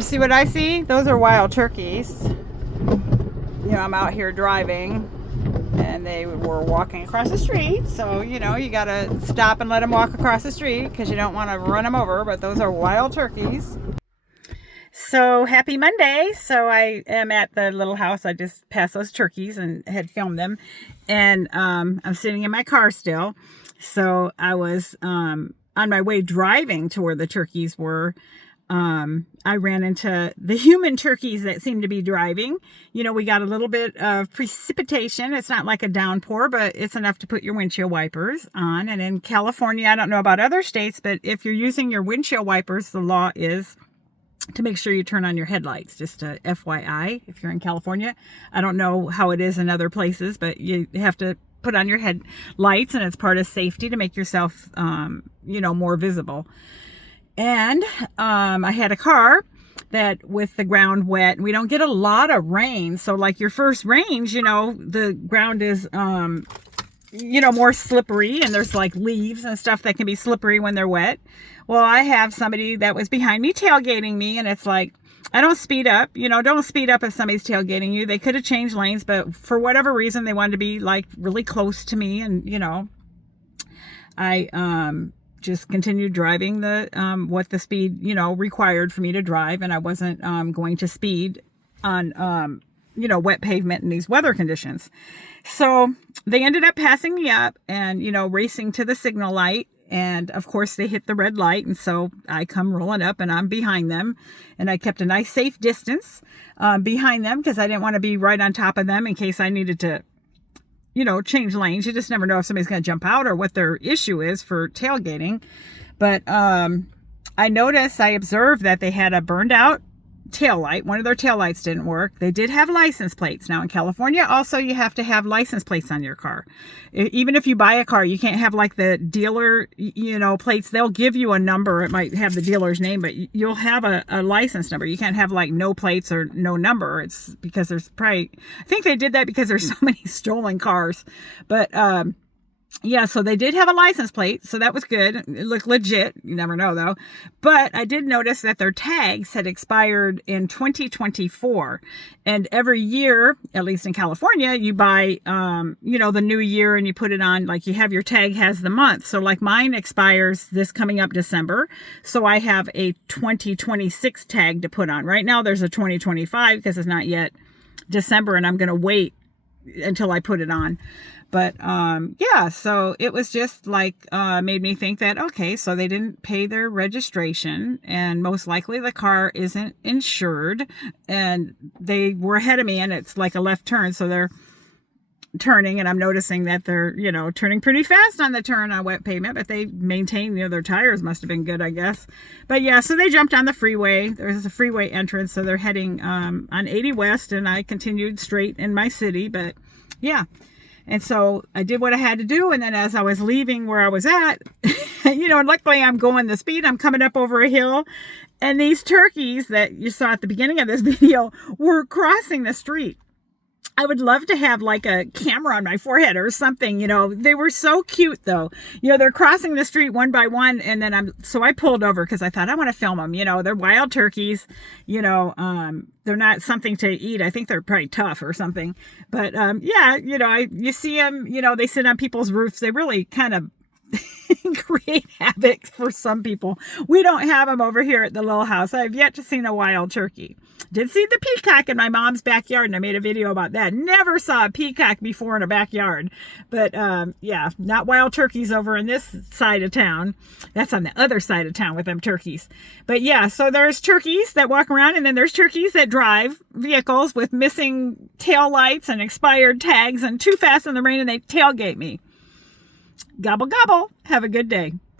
You see what I see? Those are wild turkeys. You know, I'm out here driving and they were walking across the street. So, you know, you got to stop and let them walk across the street because you don't want to run them over. But those are wild turkeys. So happy Monday. So I am at the little house. I just passed those turkeys and had filmed them. And I'm sitting in my car still. So I was on my way driving to where the turkeys were. I ran into the human turkeys that seemed to be driving. You know, we got a little bit of precipitation. It's not like a downpour, but it's enough to put your windshield wipers on. And in California, I don't know about other states, but if you're using your windshield wipers, the law is to make sure you turn on your headlights. Just a FYI, if you're in California. I don't know how it is in other places, but you have to put on your headlights, and it's part of safety to make yourself, you know, more visible. And I had a car that with the ground wet, we don't get a lot of rain. So like your first rains, you know, the ground is, you know, more slippery, and there's like leaves and stuff that can be slippery when they're wet. Well, I have somebody that was behind me tailgating me, and it's like, I don't speed up, you know, don't speed up if somebody's tailgating you. They could have changed lanes, but for whatever reason, they wanted to be like really close to me. And, you know, I, just continued driving the what the speed, you know, required for me to drive, and I wasn't going to speed on you know, wet pavement in these weather conditions. So they ended up passing me up and, you know, racing to the signal light, and of course they hit the red light, and so I come rolling up and I'm behind them, and I kept a nice safe distance behind them because I didn't want to be right on top of them in case I needed to, you know, change lanes. You just never know if somebody's going to jump out or what their issue is for tailgating. But I observed that they had a burned out tail light. One of their tail lights didn't work. They did have license plates. Now in California, also you have to have license plates on your car. Even if you buy a car, you can't have like the dealer, you know, plates. They'll give you a number. It might have the dealer's name, but you'll have a license number. You can't have like no plates or no number. It's because there's probably, I think they did that because there's so many stolen cars. But yeah, so they did have a license plate, so that was good. It looked legit. You never know, though. But I did notice that their tags had expired in 2024. And every year, at least in California, you buy, you know, the new year and you put it on, like you have your tag has the month. So like mine expires this coming up December. So I have a 2026 tag to put on. Right now, there's a 2025 because it's not yet December, and I'm going to wait until I put it on. But, yeah, so it was just like, made me think that, okay, so they didn't pay their registration, and most likely the car isn't insured, and they were ahead of me, and it's like a left turn. So they're turning, and I'm noticing that they're, you know, turning pretty fast on the turn on wet pavement, but they maintain, you know, their tires must have been good, I guess. But yeah, so they jumped on the freeway. There's a freeway entrance. So they're heading, on 80 West, and I continued straight in my city, but yeah. And so I did what I had to do. And then as I was leaving where I was at, you know, luckily I'm going the speed. I'm coming up over a hill. And these turkeys that you saw at the beginning of this video were crossing the street. I would love to have like a camera on my forehead or something, you know. They were so cute though. You know, they're crossing the street one by one, and then so I pulled over because I thought I want to film them. You know, they're wild turkeys, you know, they're not something to eat. I think they're probably tough or something. But yeah, you know, you see them, you know, they sit on people's roofs. They really kind of create havoc for some people. We don't have them over here at the little house. I've yet to see a wild turkey. Did see the peacock in my mom's backyard, and I made a video about that. Never saw a peacock before in a backyard. But yeah, not wild turkeys over in this side of town. That's on the other side of town with them turkeys. But yeah, so there's turkeys that walk around, and then there's turkeys that drive vehicles with missing tail lights and expired tags and too fast in the rain, and they tailgate me. Gobble, gobble. Have a good day.